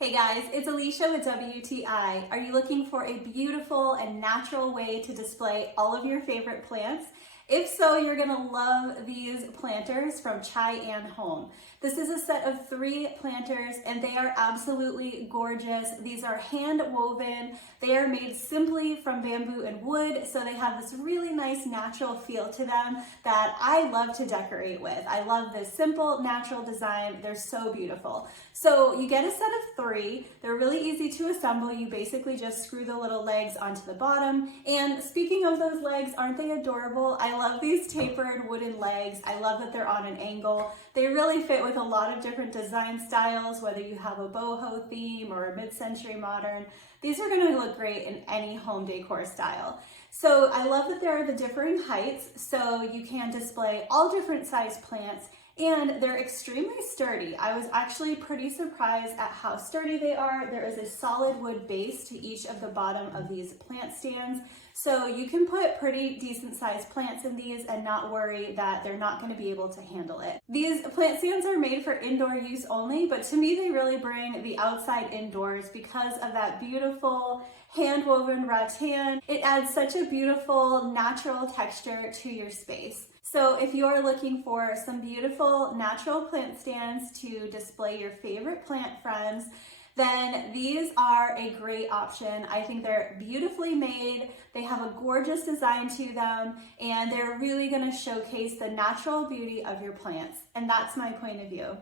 Hey guys, it's Alicia with WTI. Are you looking for a beautiful and natural way to display all of your favorite plants? If so, you're gonna love these planters from 𝐄𝐗𝐐𝐈𝐒𝐄 Home. This is a set of 3 planters and they are absolutely gorgeous. These are hand woven. They are made simply from bamboo and wood, so they have this really nice natural feel to them that I love to decorate with. I love this simple, natural design. They're so beautiful. So you get a set of 3. They're really easy to assemble. You basically just screw the little legs onto the bottom. And speaking of those legs, aren't they adorable? I love these tapered wooden legs. I love that they're on an angle. They really fit with a lot of different design styles, whether you have a boho theme or a mid-century modern. These are going to look great in any home decor style. So I love that there are the differing heights, so you can display all different size plants, and they're extremely sturdy. I was actually pretty surprised at how sturdy they are. There is a solid wood base to each of the bottom of these plant stands, so you can put pretty decent sized plants in these and not worry that they're not going to be able to handle it. These plant stands are made for indoor use only, but to me they really bring the outside indoors because of that beautiful hand-woven rattan. It adds such a beautiful natural texture to your space. So if you're looking for some beautiful natural plant stands to display your favorite plant friends, then these are a great option. I think they're beautifully made, they have a gorgeous design to them, and they're really gonna showcase the natural beauty of your plants. And that's my point of view.